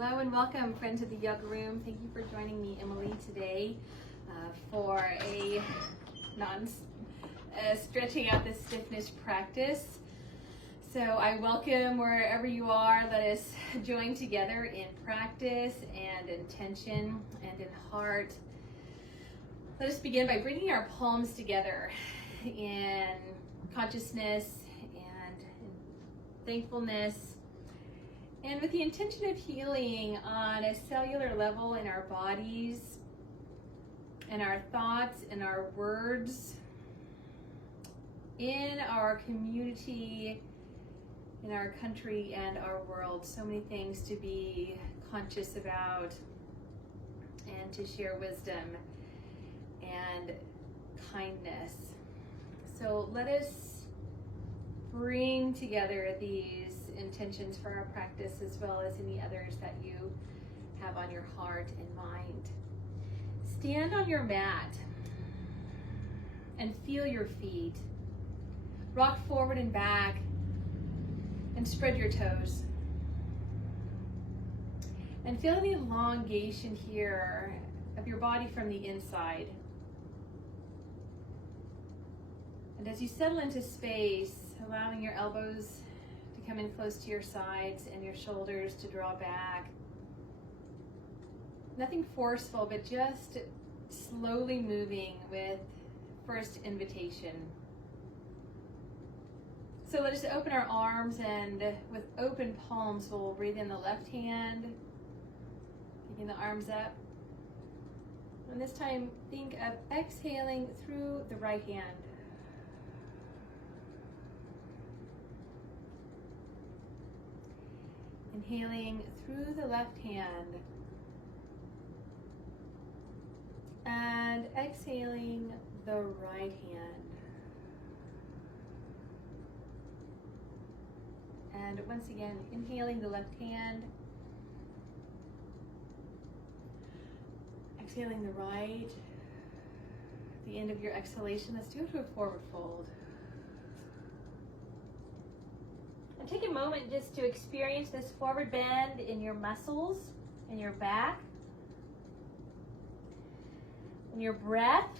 Hello and welcome, friends of the Yoga Room. Thank you for joining me, Emily, today for a stretching out the stiffness practice. So I welcome wherever you are. Let us join together in practice and intention and in heart. Let us begin by bringing our palms together in consciousness and in thankfulness, and with the intention of healing on a cellular level in our bodies, in our thoughts, in our words, in our community, in our country and our world. So many things to be conscious about and to share wisdom and kindness. So let us bring together these intentions for our practice, as well as any others that you have on your heart and mind. Stand on your mat and feel your feet. Rock forward and back and spread your toes. And feel the elongation here of your body from the inside. And as you settle into space, allowing your elbows come in close to your sides and your shoulders to draw back. Nothing forceful, but just slowly moving with first invitation. So let us open our arms, and with open palms, we'll breathe in the left hand, picking the arms up. And this time, think of exhaling through the right hand. Inhaling through the left hand and exhaling the right hand. And once again, inhaling the left hand, exhaling the right. At the end of your exhalation, let's do it to a forward fold. Take a moment just to experience this forward bend in your muscles, in your back, in your breath,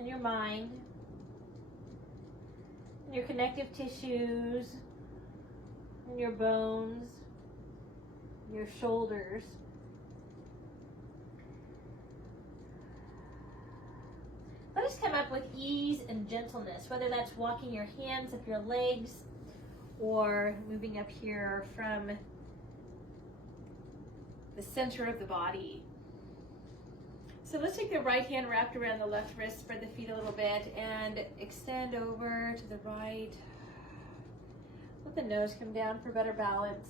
in your mind, in your connective tissues, in your bones, in your shoulders. Let us come up with ease and gentleness, whether that's walking your hands up your legs or moving up here from the center of the body. So let's take the right hand wrapped around the left wrist, spread the feet a little bit, and extend over to the right. Let the nose come down for better balance.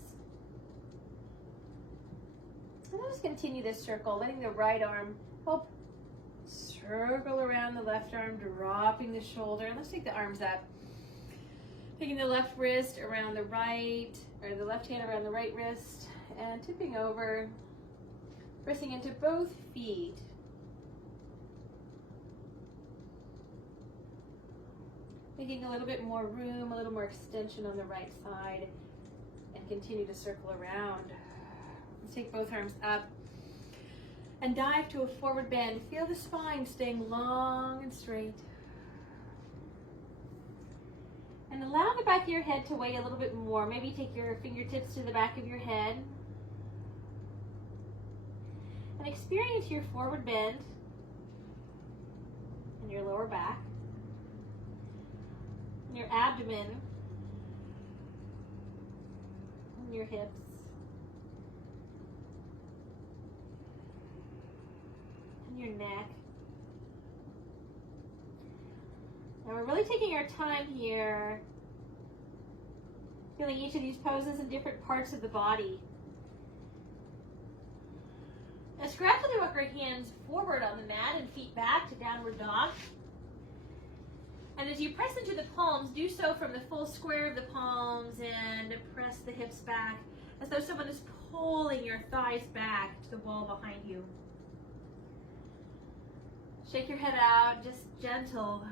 And let us continue this circle, letting the right arm help circle around the left arm, dropping the shoulder. And let's take the arms up. Taking the left wrist around the right, or the left hand around the right wrist, and tipping over, pressing into both feet. Making a little bit more room, a little more extension on the right side, and continue to circle around. Let's take both arms up and dive to a forward bend. Feel the spine staying long and straight. And allow the back of your head to weigh a little bit more. Maybe take your fingertips to the back of your head. And experience your forward bend in your lower back, in your abdomen, in your hips, your neck. Now we're really taking our time here, feeling each of these poses in different parts of the body. Let's gradually walk our hands forward on the mat and feet back to downward dog. And as you press into the palms, do so from the full square of the palms and press the hips back as though someone is pulling your thighs back to the wall behind you. Shake your head out, just gentle.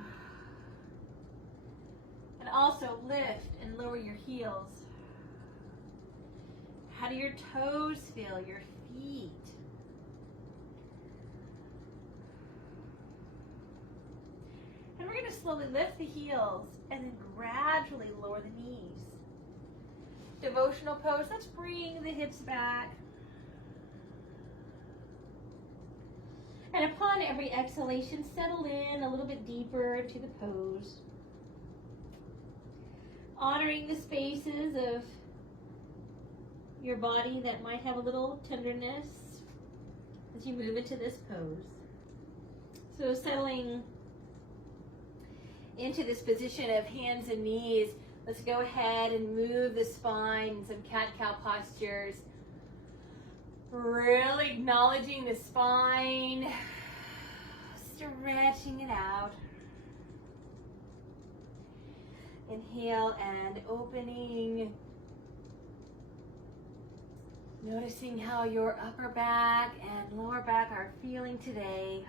And also lift and lower your heels. How do your toes feel, your feet? And we're going to slowly lift the heels and then gradually lower the knees. Devotional pose, let's bring the hips back. And upon every exhalation, settle in a little bit deeper into the pose. Honoring the spaces of your body that might have a little tenderness as you move into this pose. So settling into this position of hands and knees, let's go ahead and move the spine, some cat-cow postures. Really acknowledging the spine, stretching it out. Inhale and opening. Noticing how your upper back and lower back are feeling today.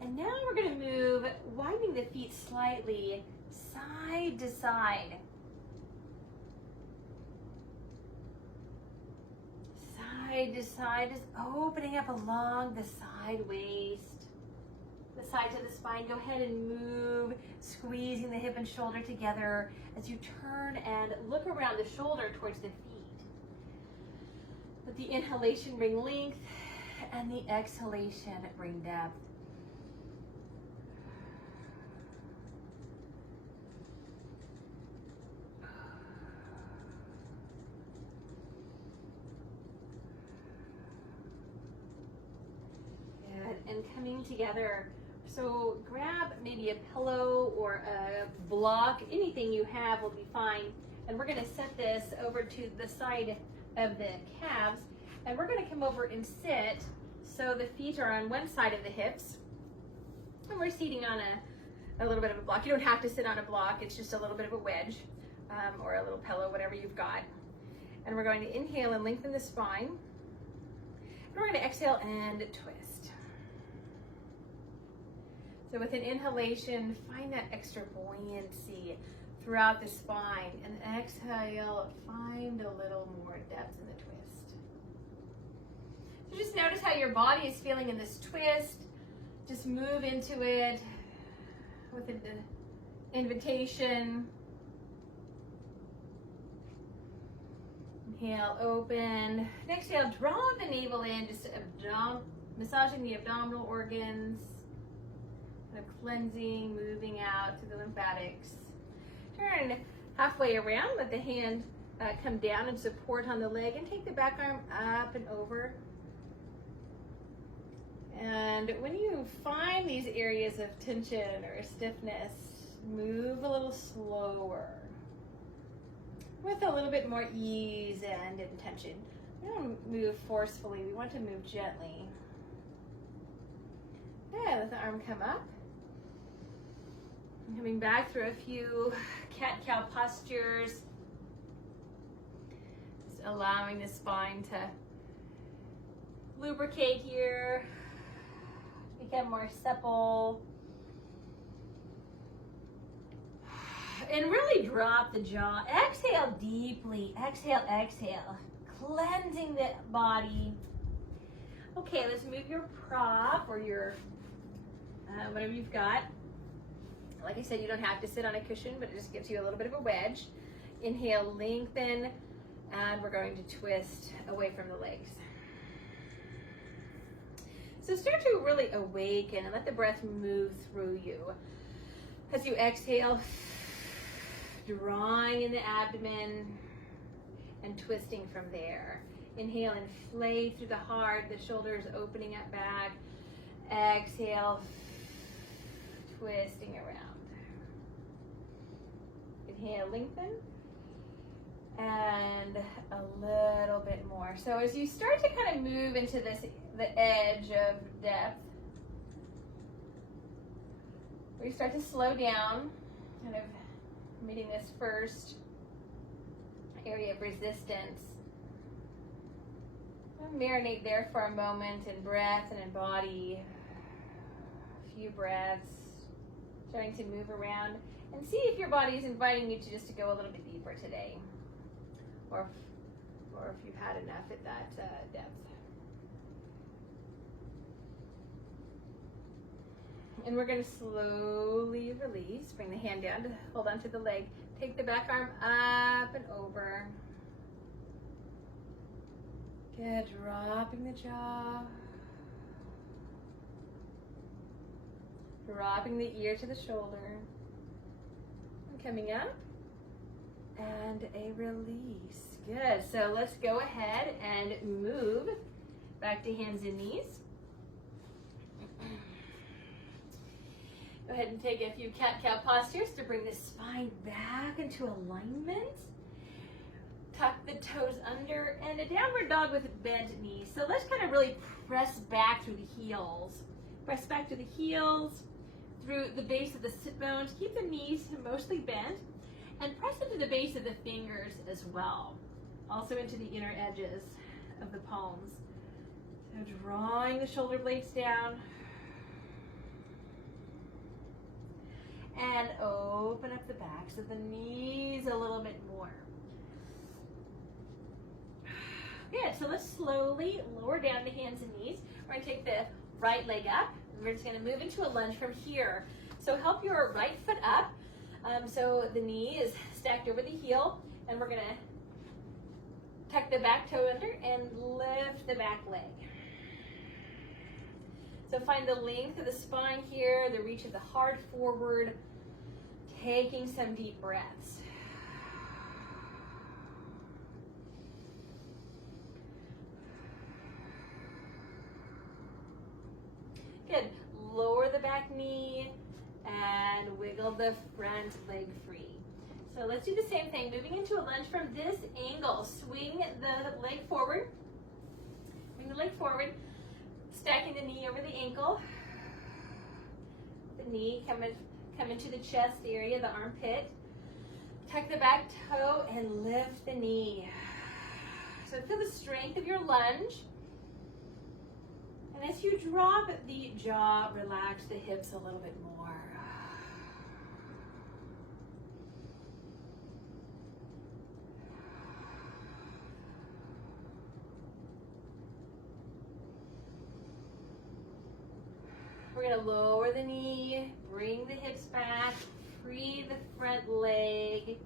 And now we're going to move, widening the feet slightly, side to side. Side to side, just opening up along the side waist. The sides of the spine, go ahead and move, squeezing the hip and shoulder together as you turn and look around the shoulder towards the feet. With the inhalation, bring length, and the exhalation, bring depth. Good, and coming together. So grab maybe a pillow or a block, anything you have will be fine. And we're gonna set this over to the side of the calves. And we're gonna come over and sit so the feet are on one side of the hips. And we're seating on a little bit of a block. You don't have to sit on a block, it's just a little bit of a wedge or a little pillow, whatever you've got. And we're going to inhale and lengthen the spine. And we're gonna exhale and twist. So with an inhalation, find that extra buoyancy throughout the spine. And exhale, find a little more depth in the twist. So just notice how your body is feeling in this twist. Just move into it with an invitation. Inhale, open. Exhale, draw the navel in, just massaging the abdominal organs. Kind of cleansing, moving out to the lymphatics. Turn halfway around, let the hand come down and support on the leg, and take the back arm up and over. And when you find these areas of tension or stiffness, move a little slower with a little bit more ease and intention. We don't move forcefully, we want to move gently. Yeah, let the arm come up. Coming back through a few cat-cow postures. Just allowing the spine to lubricate here, become more supple. And really drop the jaw. Exhale deeply. Exhale, exhale. Cleansing the body. Okay, let's move your prop or your whatever you've got. Like I said, you don't have to sit on a cushion, but it just gives you a little bit of a wedge. Inhale, lengthen, and we're going to twist away from the legs. So start to really awaken and let the breath move through you. As you exhale, drawing in the abdomen and twisting from there. Inhale, inflate through the heart, the shoulders opening up back. Exhale, twisting around. Inhale, lengthen, and a little bit more. So as you start to kind of move into the edge of depth, we start to slow down, kind of meeting this first area of resistance. I'll marinate there for a moment in breath and in body. A few breaths, Starting to move around and see if your body is inviting you to just to go a little bit deeper today, or if you've had enough at that depth. And we're going to slowly release. Bring the hand down to hold onto the leg. Take the back arm up and over. Good. Dropping the jaw. Dropping the ear to the shoulder. And coming up. And a release. Good. So let's go ahead and move back to hands and knees. Go ahead and take a few cat-cow postures to bring the spine back into alignment. Tuck the toes under and a downward dog with bent knees. So let's kind of really press back through the heels. Press back to the heels, through the base of the sit bones. Keep the knees mostly bent and press into the base of the fingers as well. Also into the inner edges of the palms. So drawing the shoulder blades down. And open up the backs of the knees a little bit more. Good, so let's slowly lower down the hands and knees. We're gonna take the right leg up. We're just gonna move into a lunge from here. So help your right foot up. So the knee is stacked over the heel, and we're gonna tuck the back toe under and lift the back leg. So find the length of the spine here, the reach of the heart forward, taking some deep breaths. Good. Lower the back knee and wiggle the front leg free. So let's do the same thing, moving into a lunge from this angle. Swing the leg forward. Bring the leg forward. Stacking the knee over the ankle. The knee come into the chest area, the armpit. Tuck the back toe and lift the knee. So feel the strength of your lunge. And as you drop the jaw, relax the hips a little bit more. We're going to lower the knee, bring the hips back, free the front leg.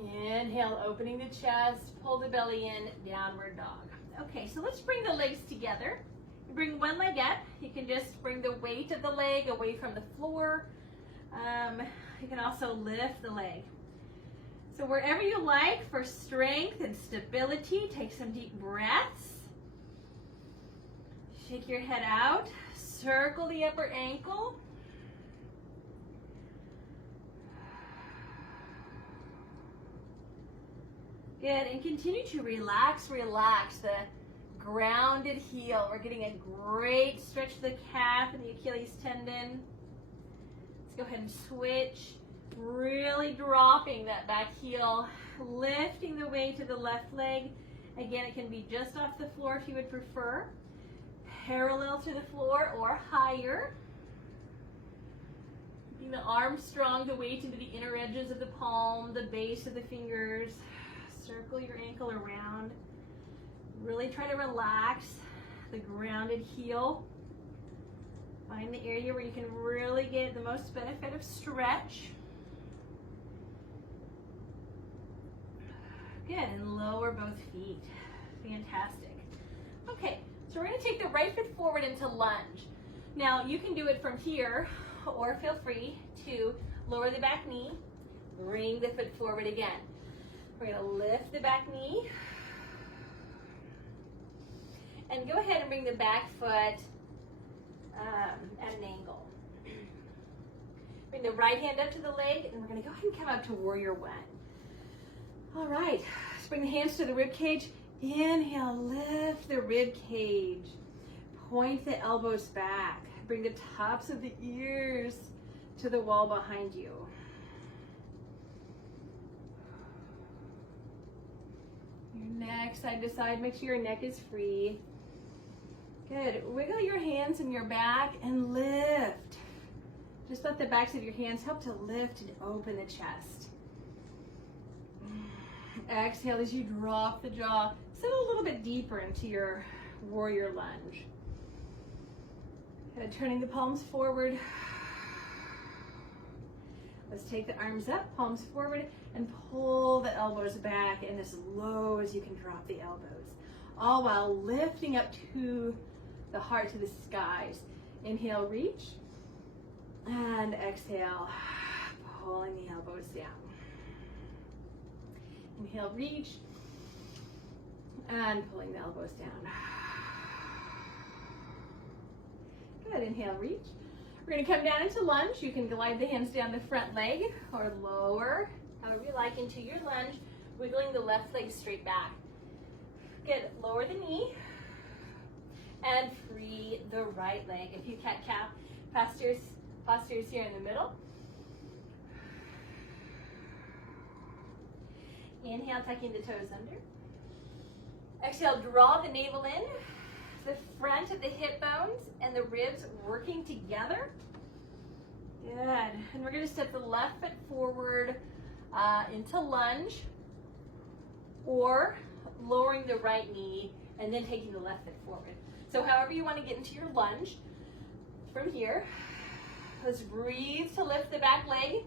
Inhale, opening the chest, pull the belly in, downward dog. Okay, so let's bring the legs together. Bring one leg up. You can just bring the weight of the leg away from the floor. You can also lift the leg. So wherever you like for strength and stability, take some deep breaths. Shake your head out. Circle the upper ankle. Good, and continue to relax the grounded heel. We're getting a great stretch to the calf and the Achilles tendon. Let's go ahead and switch. Really dropping that back heel, lifting the weight to the left leg. Again, it can be just off the floor if you would prefer. Parallel to the floor or higher. Keeping the arms strong, the weight into the inner edges of the palm, the base of the fingers. Circle your ankle around. Really try to relax the grounded heel. Find the area where you can really get the most benefit of stretch. Good, and lower both feet. Fantastic. Okay, so we're going to take the right foot forward into lunge. Now you can do it from here, or feel free to lower the back knee, bring the foot forward again. We're going to lift the back knee, and go ahead and bring the back foot at an angle. Bring the right hand up to the leg, and we're going to go ahead and come up to warrior one. All right, let's bring the hands to the rib cage. Inhale, lift the rib cage. Point the elbows back. Bring the tops of the ears to the wall behind you. Your neck, side to side, make sure your neck is free. Good, wiggle your hands in your back and lift. Just let the backs of your hands help to lift and open the chest. Exhale as you drop the jaw. Settle a little bit deeper into your warrior lunge. Turning the palms forward. Let's take the arms up, palms forward, and pull the elbows back and as low as you can drop the elbows. All while lifting up to the heart, to the skies. Inhale, reach. And exhale, pulling the elbows down. Inhale, reach. And pulling the elbows down. Good, inhale, reach. We're going to come down into lunge. You can glide the hands down the front leg or lower, however you like, into your lunge, wiggling the left leg straight back. Good, lower the knee and free the right leg. If you cat-cow, postures here in the middle. Inhale, tucking the toes under. Exhale, draw the navel in. The front of the hip bones and the ribs working together. Good. And we're going to step the left foot forward into lunge, or lowering the right knee and then taking the left foot forward. So however you want to get into your lunge from here. Let's breathe to lift the back leg.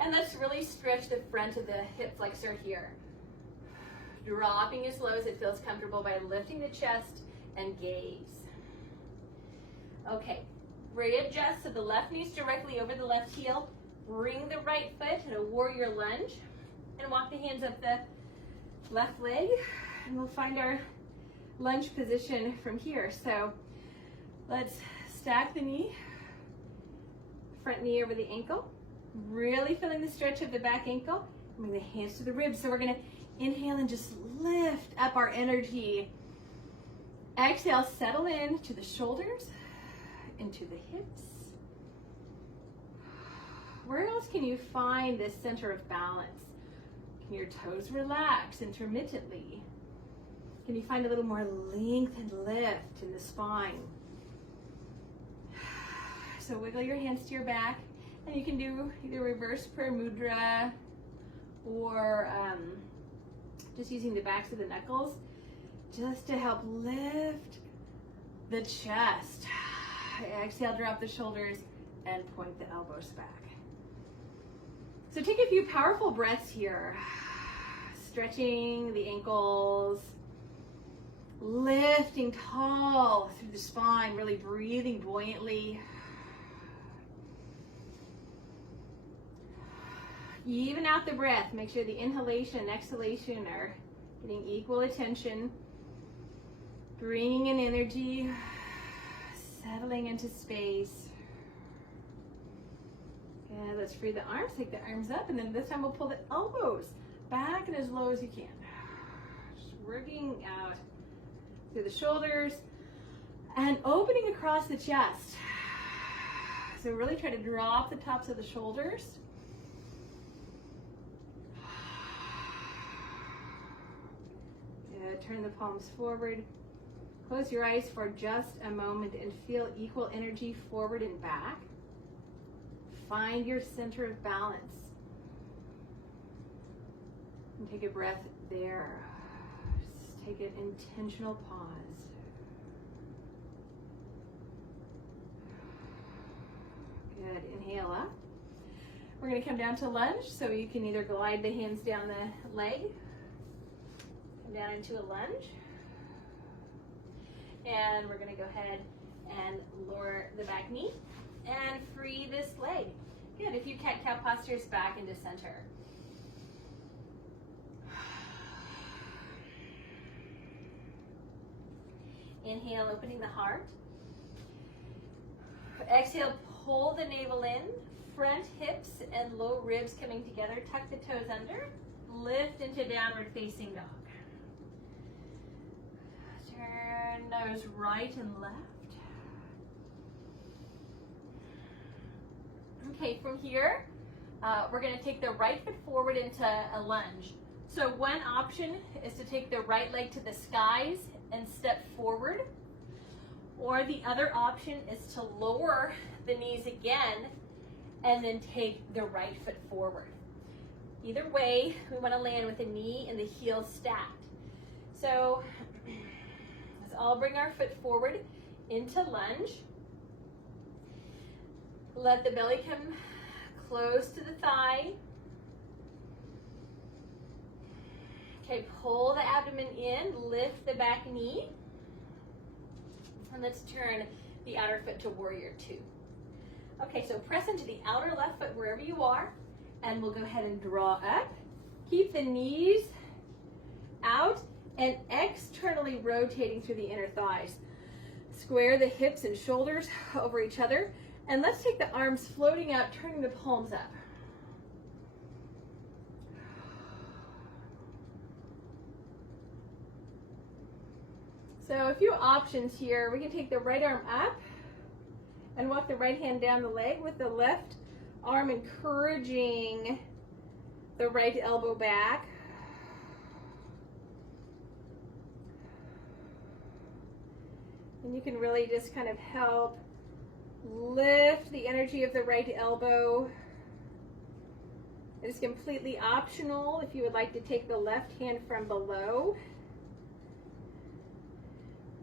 And let's really stretch the front of the hip flexor here. Dropping as low as it feels comfortable by lifting the chest and gaze. Okay, readjust so the left knee's directly over the left heel. Bring the right foot in a warrior lunge and walk the hands up the left leg. And we'll find our lunge position from here. So let's stack the knee, front knee over the ankle. Really feeling the stretch of the back ankle. Bring the hands to the ribs. So we're going to inhale and just lift up our energy. Exhale, settle in to the shoulders, into the hips. Where else can you find this center of balance? Can your toes relax intermittently? Can you find a little more length and lift in the spine? So wiggle your hands to your back, and you can do either reverse prayer mudra or just using the backs of the knuckles just to help lift the chest. Exhale, drop the shoulders and point the elbows back. So take a few powerful breaths here. Stretching the ankles, lifting tall through the spine, really breathing buoyantly. Even out the breath. Make sure the inhalation and exhalation are getting equal attention. Bringing in energy, settling into space. Yeah, let's free the arms. Take the arms up, and then this time we'll pull the elbows back and as low as you can. Just working out through the shoulders and opening across the chest. So really try to drop the tops of the shoulders. Turn the palms forward. Close your eyes for just a moment and feel equal energy forward and back. Find your center of balance. And take a breath there. Just take an intentional pause. Good. Inhale up. We're going to come down to lunge, so you can either glide the hands down the leg, down into a lunge, and we're going to go ahead and lower the back knee and free this leg. Good. If you cat-cow postures back into center. Inhale, opening the heart. Exhale, pull the navel in, front hips and low ribs coming together. Tuck the toes under. Lift into downward facing dog. Turn nose right and left. Okay, from here, we're going to take the right foot forward into a lunge. So one option is to take the right leg to the skies and step forward. Or the other option is to lower the knees again and then take the right foot forward. Either way, we want to land with the knee and the heel stacked. So let's all bring our foot forward into lunge. Let the belly come close to the thigh. Okay, pull the abdomen in, lift the back knee. And let's turn the outer foot to warrior two. Okay, so press into the outer left foot wherever you are, and we'll go ahead and draw up. Keep the knees out and externally rotating through the inner thighs. Square the hips and shoulders over each other, and let's take the arms floating out, turning the palms up. So a few options here. We can take the right arm up and walk the right hand down the leg with the left arm encouraging the right elbow back. And you can really just kind of help lift the energy of the right elbow. It is completely optional if you would like to take the left hand from below.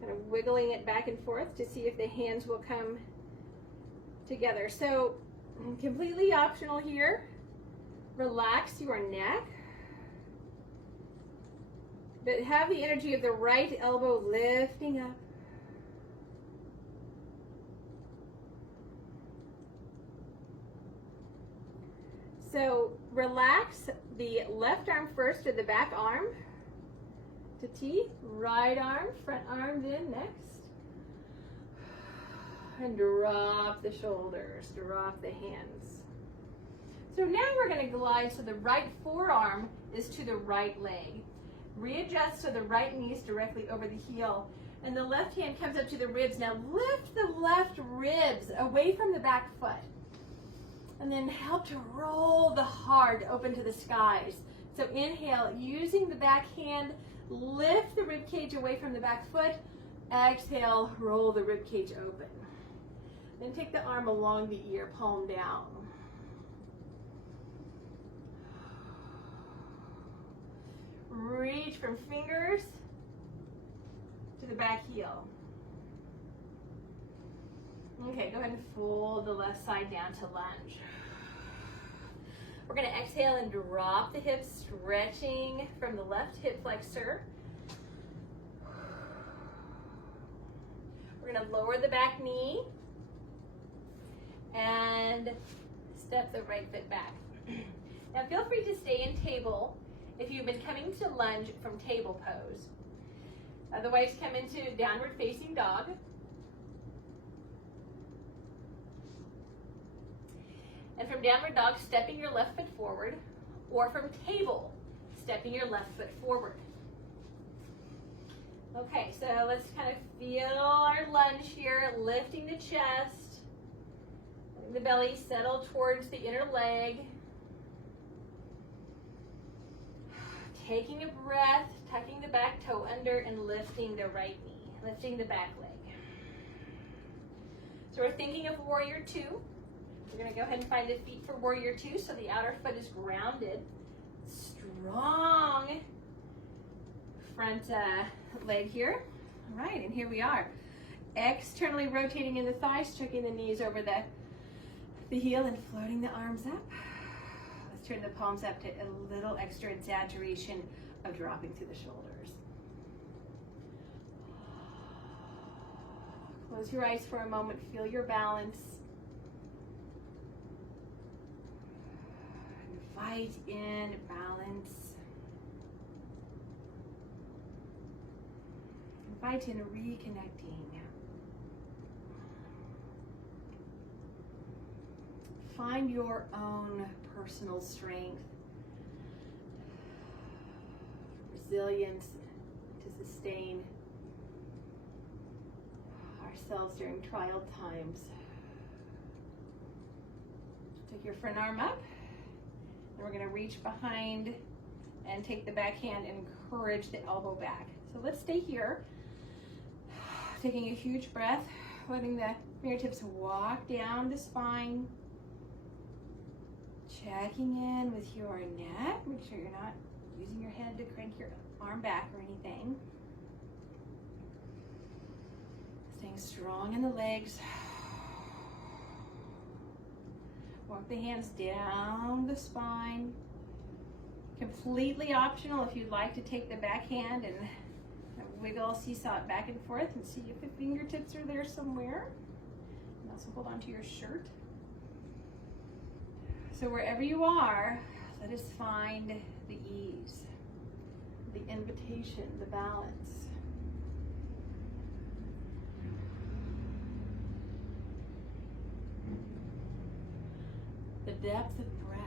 Kind of wiggling it back and forth to see if the hands will come together. So completely optional here. Relax your neck, but have the energy of the right elbow lifting up. So relax the left arm first to the back arm to T, right arm, front arm, then next. And drop the shoulders, drop the hands. So now we're going to glide so the right forearm is to the right leg. Readjust so the right knee is directly over the heel. And the left hand comes up to the ribs. Now lift the left ribs away from the back foot. And then help to roll the heart open to the skies. So inhale, using the back hand, lift the rib cage away from the back foot. Exhale, roll the rib cage open. Then take the arm along the ear, palm down. Reach from fingers to the back heel. Okay, go ahead and fold the left side down to lunge. We're going to exhale and drop the hips, stretching from the left hip flexor. We're going to lower the back knee and step the right foot back. Now feel free to stay in table if you've been coming to lunge from table pose. Otherwise, come into downward facing dog. And from downward dog, stepping your left foot forward, or from table, stepping your left foot forward. Okay, so let's kind of feel our lunge here, lifting the chest, letting the belly settle towards the inner leg. Taking a breath, tucking the back toe under and lifting the right knee, lifting the back leg. So we're thinking of warrior two. We're going to go ahead and find the feet for warrior two so the outer foot is grounded. Strong front leg here. All right, and here we are. Externally rotating in the thighs, chucking the knees over the heel and floating the arms up. Let's turn the palms up to a little extra exaggeration of dropping through the shoulders. Close your eyes for a moment, feel your balance. Invite in balance. Invite in reconnecting. Find your own personal strength, resilience to sustain ourselves during trial times. Take your front arm up, and we're going to reach behind and take the back hand and encourage the elbow back. So let's stay here. Taking a huge breath, letting the fingertips walk down the spine. Checking in with your neck. Make sure you're not using your head to crank your arm back or anything. Staying strong in the legs. Walk the hands down the spine. Completely optional if you'd like to take the back hand and wiggle, seesaw it back and forth and see if the fingertips are there somewhere. And also hold on to your shirt. So wherever you are, let us find the ease, the invitation, the balance. The depth of breath.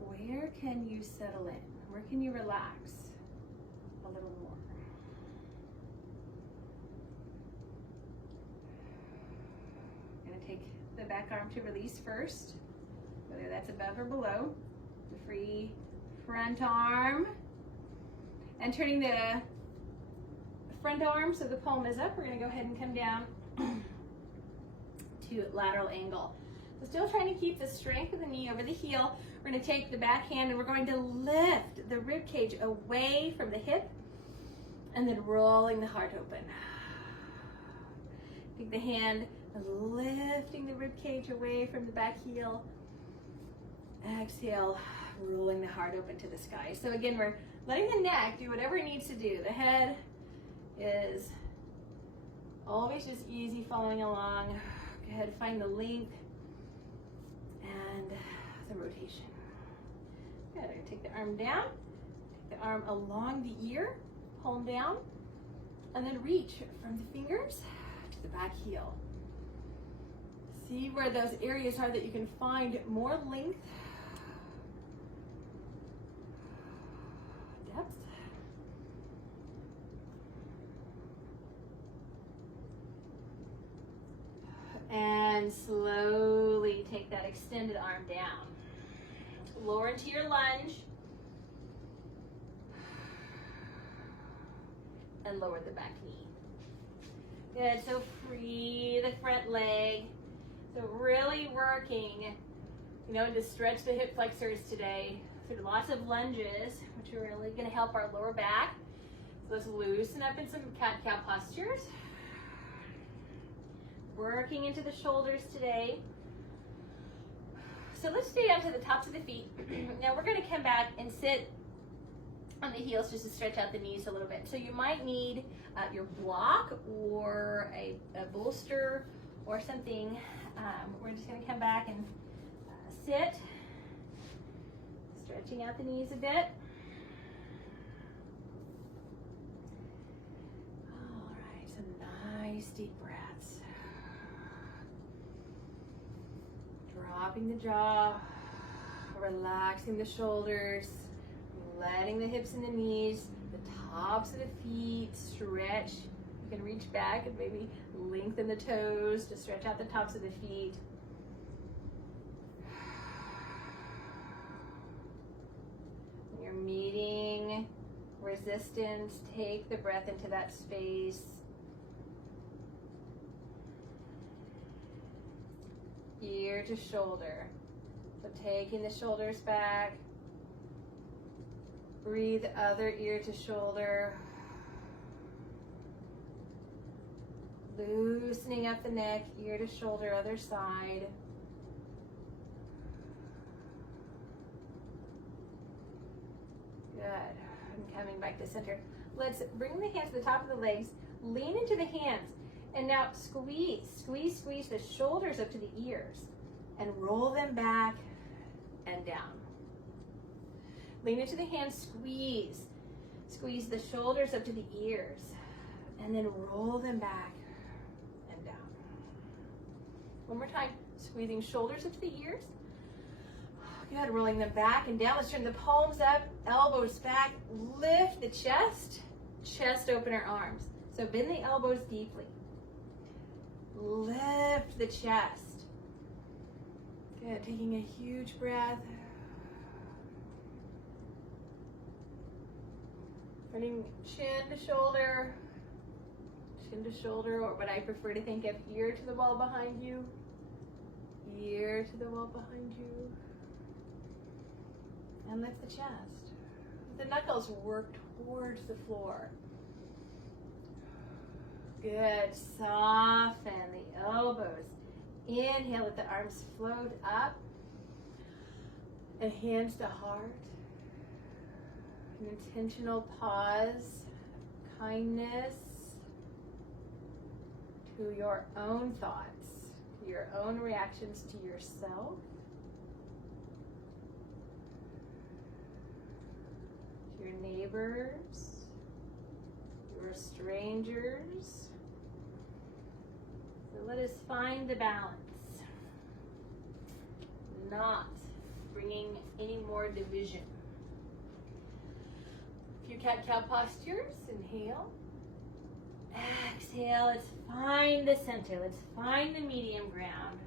Where can you settle in? Where can you relax a little more? I'm going to take the back arm to release first, whether that's above or below. The free front arm. And turning the front arm so the palm is up, we're going to go ahead and come down to lateral angle. So still trying to keep the strength of the knee over the heel. We're going to take the back hand and we're going to lift the rib cage away from the hip and then rolling the heart open. Take the hand and lifting the rib cage away from the back heel. Exhale, rolling the heart open to the sky. So again, we're letting the neck do whatever it needs to do. The head is always just easy following along. Go ahead, find the length and the rotation. Good, I'm gonna take the arm down, take the arm along the ear, palm down, and then reach from the fingers to the back heel. See where those areas are that you can find more length, depth. And slowly take that extended arm down. Lower into your lunge. And lower the back knee. Good, so free the front leg. So really working, to stretch the hip flexors today through lots of lunges, which are really gonna help our lower back. So let's loosen up in some cat-cow postures. Working into the shoulders today. So let's stay down to the tops of the feet. Now we're going to come back and sit on the heels just to stretch out the knees a little bit. So you might need your block or a bolster or something. We're just going to come back and sit, stretching out the knees a bit. All right, some nice deep breaths. Dropping the jaw, relaxing the shoulders, letting the hips and the knees, the tops of the feet stretch. You can reach back and maybe lengthen the toes to stretch out the tops of the feet. When you're meeting resistance, take the breath into that space. Ear to shoulder. So taking the shoulders back. Breathe other ear to shoulder. Loosening up the neck, ear to shoulder, other side. Good. I'm coming back to center. Let's bring the hands to the top of the legs. Lean into the hands. And now squeeze the shoulders up to the ears and roll them back and down. Lean into the hands, squeeze the shoulders up to the ears and then roll them back and down. One more time, squeezing shoulders up to the ears. Good, rolling them back and down. Let's turn the palms up, elbows back, lift the chest opener arms. So bend the elbows deeply. Lift the chest. Good, taking a huge breath. Running chin to shoulder, or what I prefer to think of, ear to the wall behind you, ear to the wall behind you. And lift the chest. The knuckles work towards the floor. Good, soften the elbows. Inhale, let the arms float up. And hands to heart. An intentional pause, kindness to your own thoughts, to your own reactions to yourself. To your neighbors, your strangers. So let us find the balance, not bringing any more division. A few cat-cow postures. Inhale. Exhale. Let's find the center. Let's find the medium ground.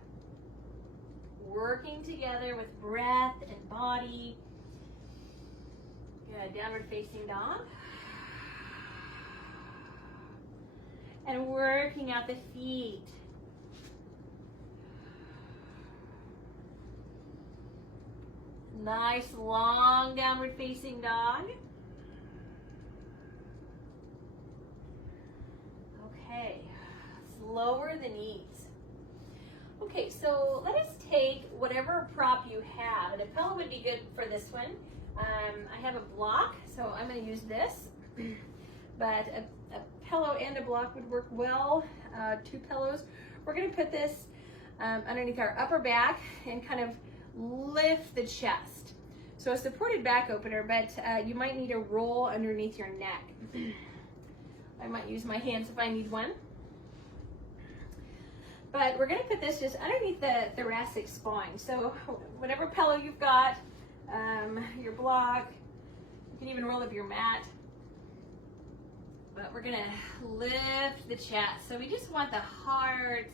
Working together with breath and body. Good. Downward facing dog. And working out the feet. Nice long downward facing dog. Okay, lower the knees. Okay, so let us take whatever prop you have. And a pillow would be good for this one. I have a block, so I'm going to use this. But a pillow and a block would work well. 2 pillows. We're going to put this underneath our upper back and kind of lift the chest. So a supported back opener, but you might need a roll underneath your neck. I might use my hands if I need one. But we're going to put this just underneath the thoracic spine. So whatever pillow you've got, your block, you can even roll up your mat. But we're going to lift the chest. So we just want the heart,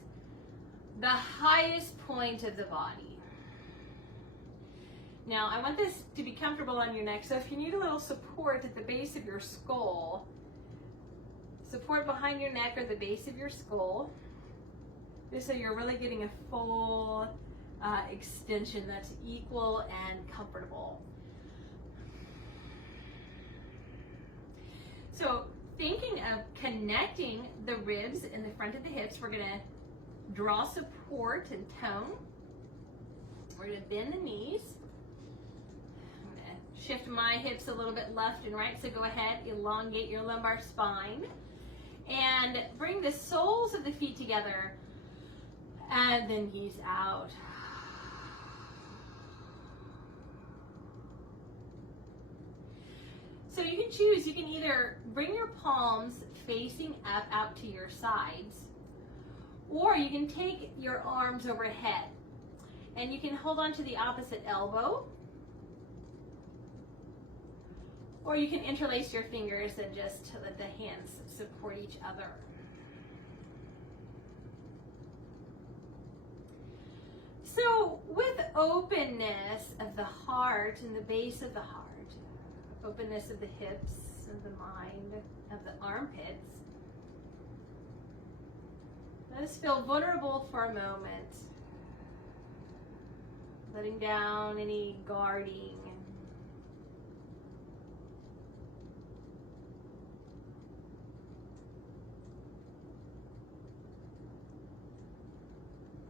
the highest point of the body. Now I want this to be comfortable on your neck. So if you need a little support at the base of your skull, support behind your neck or the base of your skull, just so you're really getting a full extension that's equal and comfortable. So thinking of connecting the ribs in the front of the hips, we're going to draw support and tone. We're going to bend the knees. I'm going to shift my hips a little bit left and right, so go ahead, elongate your lumbar spine. And bring the soles of the feet together and then knees out. So you can choose, you can either bring your palms facing up out to your sides, or you can take your arms overhead and you can hold on to the opposite elbow, or you can interlace your fingers and just let the hands support each other. So with openness of the heart and the base of the heart, openness of the hips and the mind, of the armpits, let us feel vulnerable for a moment, letting down any guarding.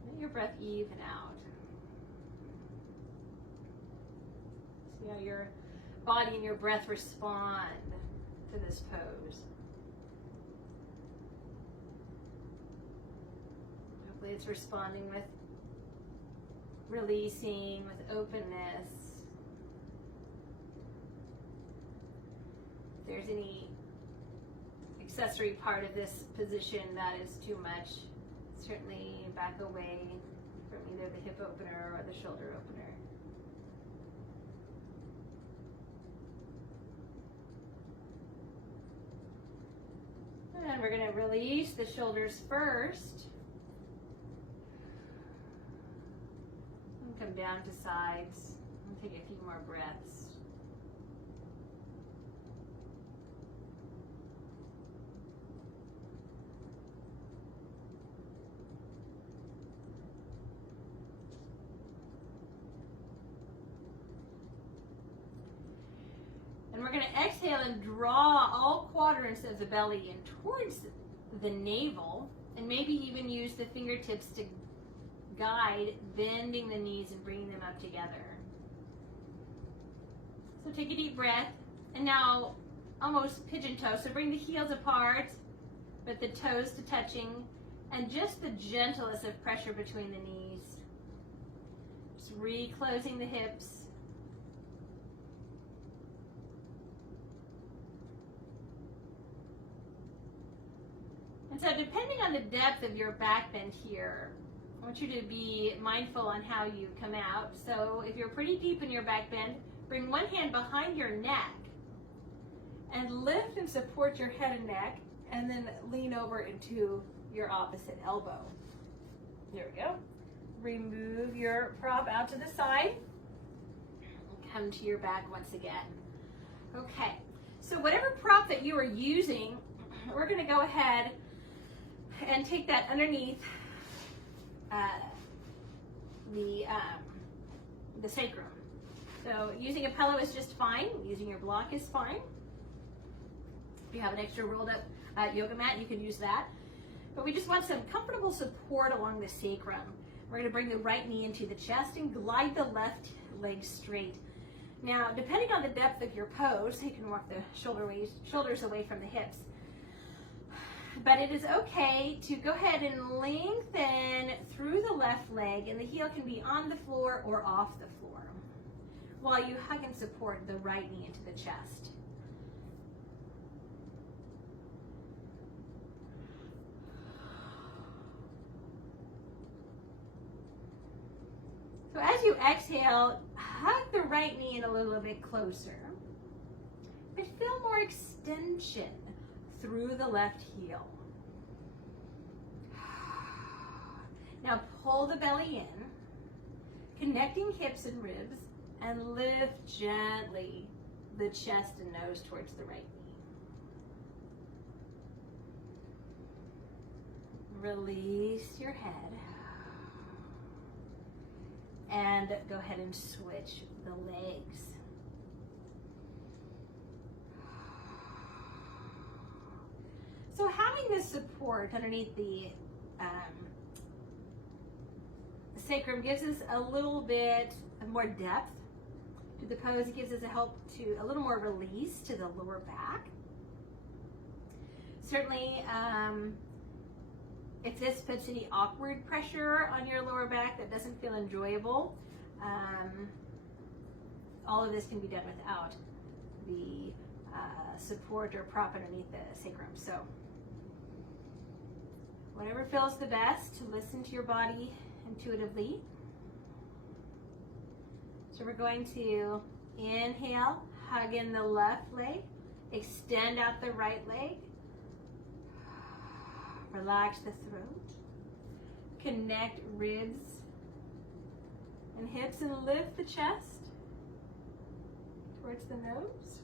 Let your breath even out. See how your body and your breath respond to this pose. Hopefully it's responding with releasing, with openness. If there's any accessory part of this position that is too much, certainly back away from either the hip opener or the shoulder opener. And we're going to release the shoulders first. And down to sides. I'll take a few more breaths. And we're going to exhale and draw all quadrants of the belly in towards the navel, and maybe even use the fingertips to guide bending the knees and bringing them up together. So take a deep breath, and now almost pigeon toe. So bring the heels apart, but the toes to touching, and just the gentlest of pressure between the knees. Just reclosing the hips. And so depending on the depth of your back bend here, I want you to be mindful on how you come out. So if you're pretty deep in your back bend, bring one hand behind your neck and lift and support your head and neck, and then lean over into your opposite elbow. There we go. Remove your prop out to the side. Come to your back once again. Okay, so whatever prop that you are using, we're going to go ahead and take that underneath the sacrum. So using a pillow is just fine. Using your block is fine. If you have an extra rolled up yoga mat, you can use that. But we just want some comfortable support along the sacrum. We're going to bring the right knee into the chest and glide the left leg straight. Now, depending on the depth of your pose, you can walk the shoulders away from the hips. But it is okay to go ahead and lengthen through the left leg, and the heel can be on the floor or off the floor, while you hug and support the right knee into the chest. So as you exhale, hug the right knee in a little bit closer, but feel more extension through the left heel. Now pull the belly in, connecting hips and ribs, and lift gently the chest and nose towards the right knee. Release your head, and go ahead and switch the legs. So having this support underneath the sacrum gives us a little bit more depth to the pose. It gives us a little more release to the lower back. Certainly, if this puts any awkward pressure on your lower back that doesn't feel enjoyable, all of this can be done without the support or prop underneath the sacrum. So whatever feels the best, to listen to your body intuitively. So we're going to inhale, hug in the left leg, extend out the right leg, relax the throat, connect ribs and hips, and lift the chest towards the nose.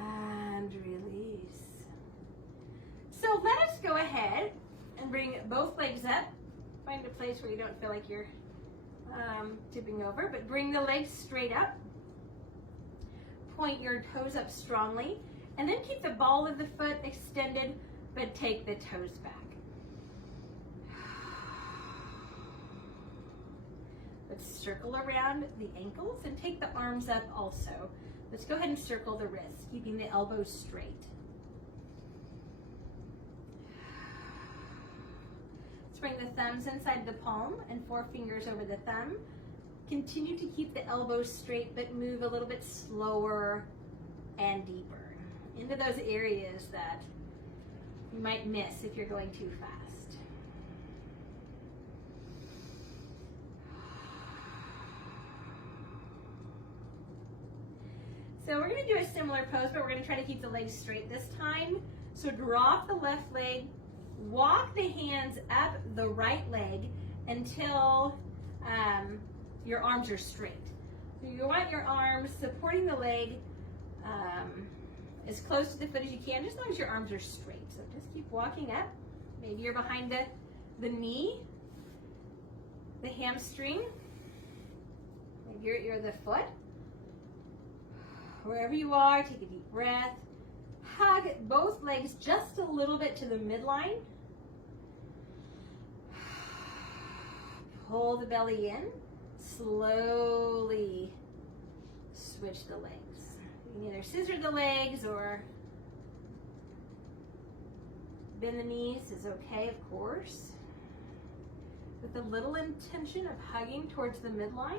And release. So let us go ahead and bring both legs up. Find a place where you don't feel like you're tipping over, but bring the legs straight up. Point your toes up strongly, and then keep the ball of the foot extended, but take the toes back. Let's circle around the ankles and take the arms up also. Let's go ahead and circle the wrists, keeping the elbows straight. Let's bring the thumbs inside the palm and forefingers over the thumb. Continue to keep the elbows straight, but move a little bit slower and deeper into those areas that you might miss if you're going too fast. So we're going to do a similar pose, but we're going to try to keep the legs straight this time. So drop the left leg, Walk the hands up the right leg until your arms are straight. So you want your arms supporting the leg as close to the foot as you can, just as long as your arms are straight. So just keep walking up. Maybe you're behind the knee, the hamstring. Maybe you're the foot. Wherever you are, take a deep breath. Hug both legs just a little bit to the midline. Pull the belly in. Slowly switch the legs. You can either scissor the legs or bend the knees is okay, of course. With a little intention of hugging towards the midline.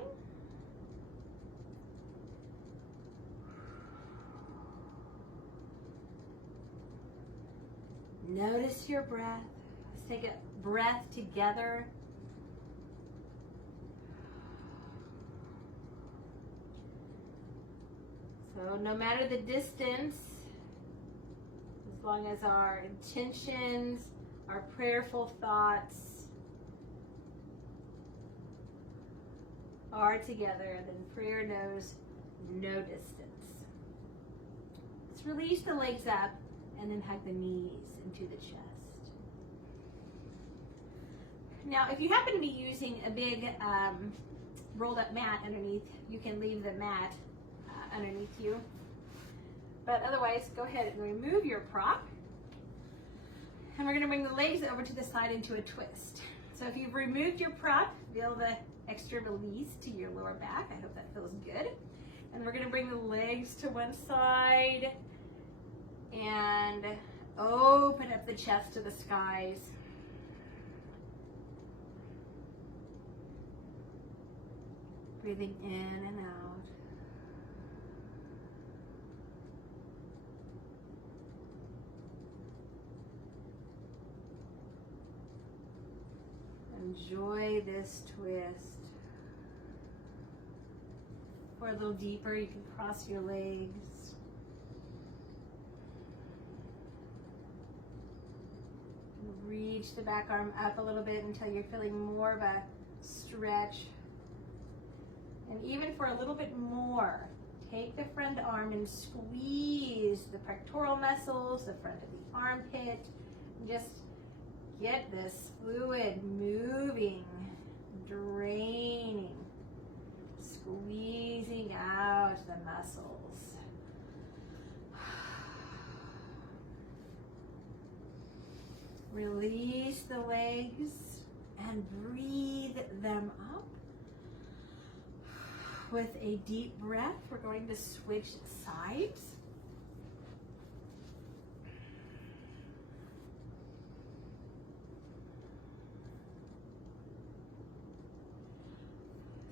Notice your breath. Let's take a breath together. So no matter the distance, as long as our intentions, our prayerful thoughts are together, then prayer knows no distance. Let's release the legs up and then hug the knees into the chest. Now, if you happen to be using a big rolled up mat underneath, you can leave the mat underneath you. But otherwise, go ahead and remove your prop. And we're going to bring the legs over to the side into a twist. So if you've removed your prop, feel the extra release to your lower back. I hope that feels good. And we're going to bring the legs to one side and open up the chest to the skies. Breathing in and out. Enjoy this twist. Or a little deeper, you can cross your legs. Reach the back arm up a little bit until you're feeling more of a stretch. And even for a little bit more, take the front arm and squeeze the pectoral muscles, the front of the armpit, and just get this fluid moving, draining, squeezing out the muscles. Release the legs and breathe them up. With a deep breath, we're going to switch sides.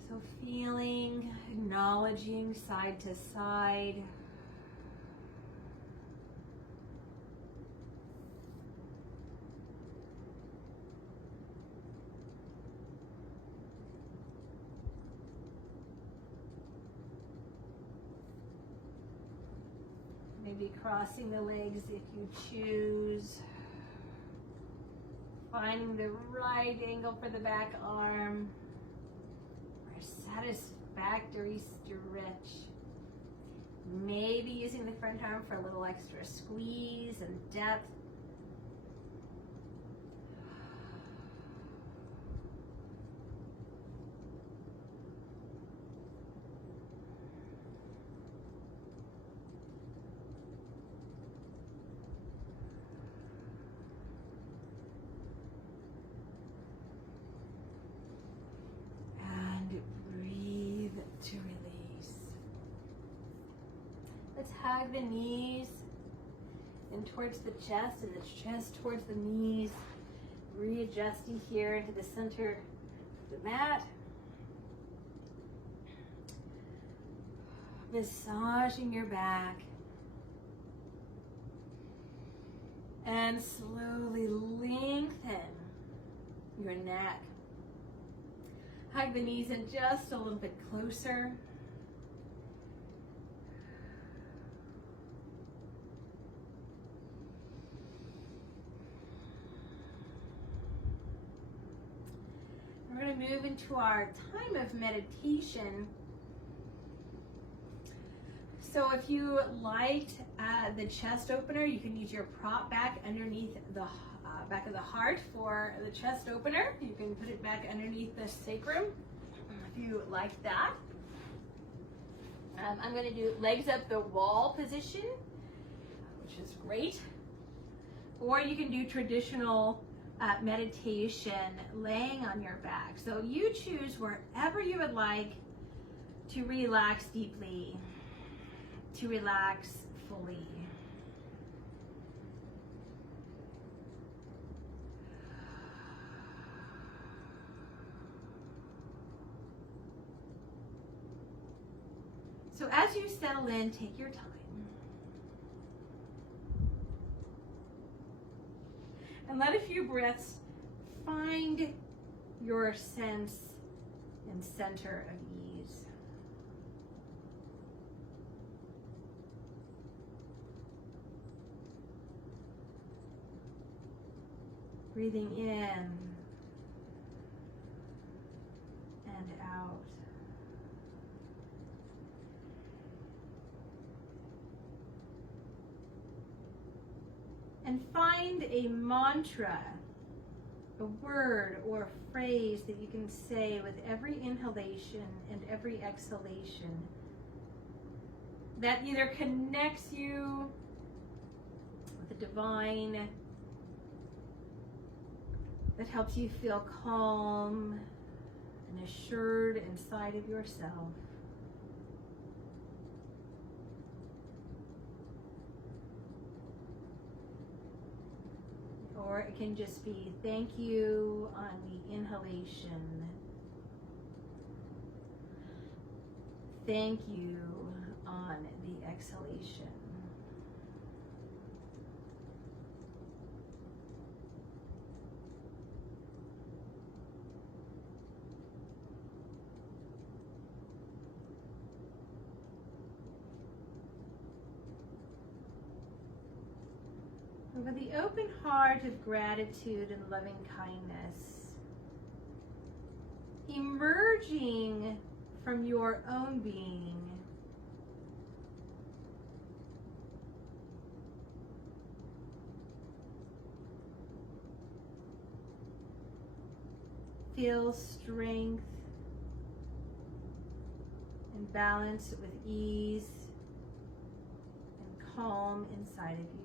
So feeling, acknowledging side to side. Maybe crossing the legs if you choose. Finding the right angle for the back arm. Or satisfactory stretch. Maybe using the front arm for a little extra squeeze and depth. To release. Let's hug the knees and towards the chest and the chest towards the knees. Readjusting here into the center of the mat. Massaging your back. And slowly lengthen your neck. Hug the knees in just a little bit closer. move into our time of meditation. So if you liked the chest opener, you can use your prop back underneath the back of the heart for the chest opener. You can put it back underneath the sacrum if you like that. I'm going to do legs up the wall position, which is great. Or you can do traditional meditation laying on your back. So you choose wherever you would like to relax deeply, to relax fully. So as you settle in, take your time. And let a few breaths find your sense and center of ease. Breathing in and out. And find a mantra, a word or a phrase that you can say with every inhalation and every exhalation that either connects you with the divine, that helps you feel calm and assured inside of yourself. Or it can just be thank you on the inhalation. Thank you on the exhalation. With the open heart of gratitude and loving kindness, emerging from your own being, feel strength and balance with ease and calm inside of you.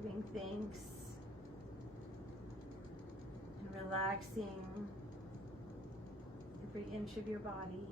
Giving thanks and relaxing every inch of your body.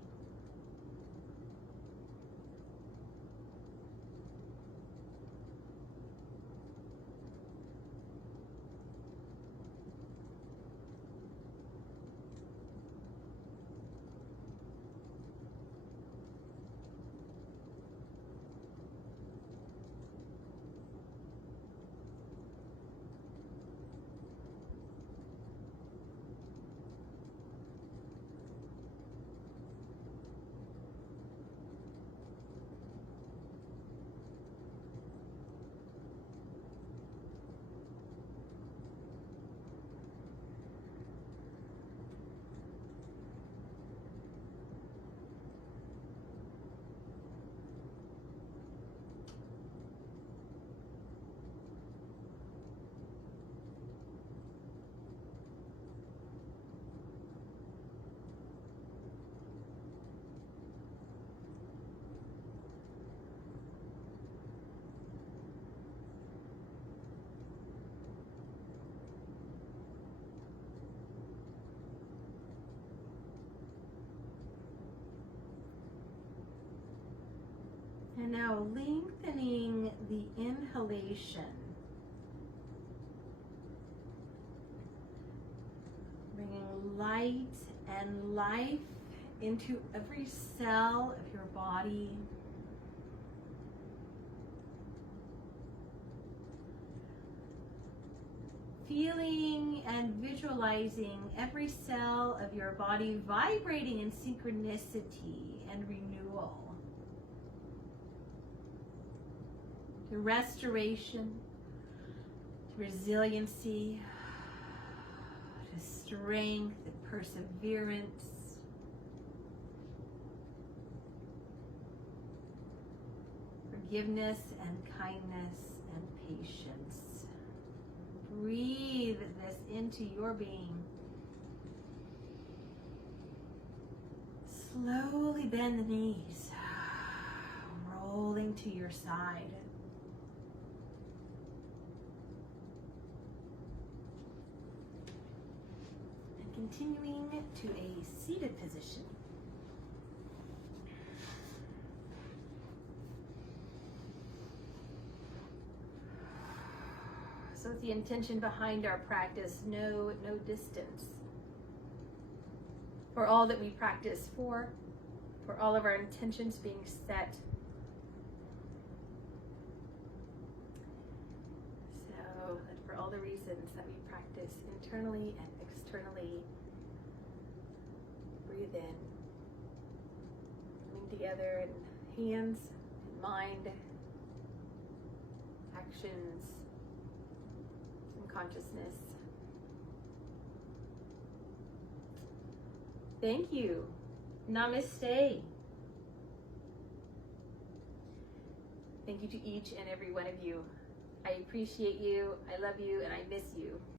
And now lengthening the inhalation. Bringing light and life into every cell of your body. feeling and visualizing every cell of your body vibrating in synchronicity and renewal, to restoration, to resiliency, to strength and perseverance, forgiveness and kindness and patience. Breathe this into your being. Slowly bend the knees, rolling to your side. And continuing to a seated position. So with the intention behind our practice, no distance. For all that we practice for all of our intentions being set. So that for all the reasons that we practice internally and externally, breathe in, coming together in hands, in mind, actions, consciousness. Thank you. Namaste. Thank you to each and every one of you. I appreciate you, I love you, and I miss you.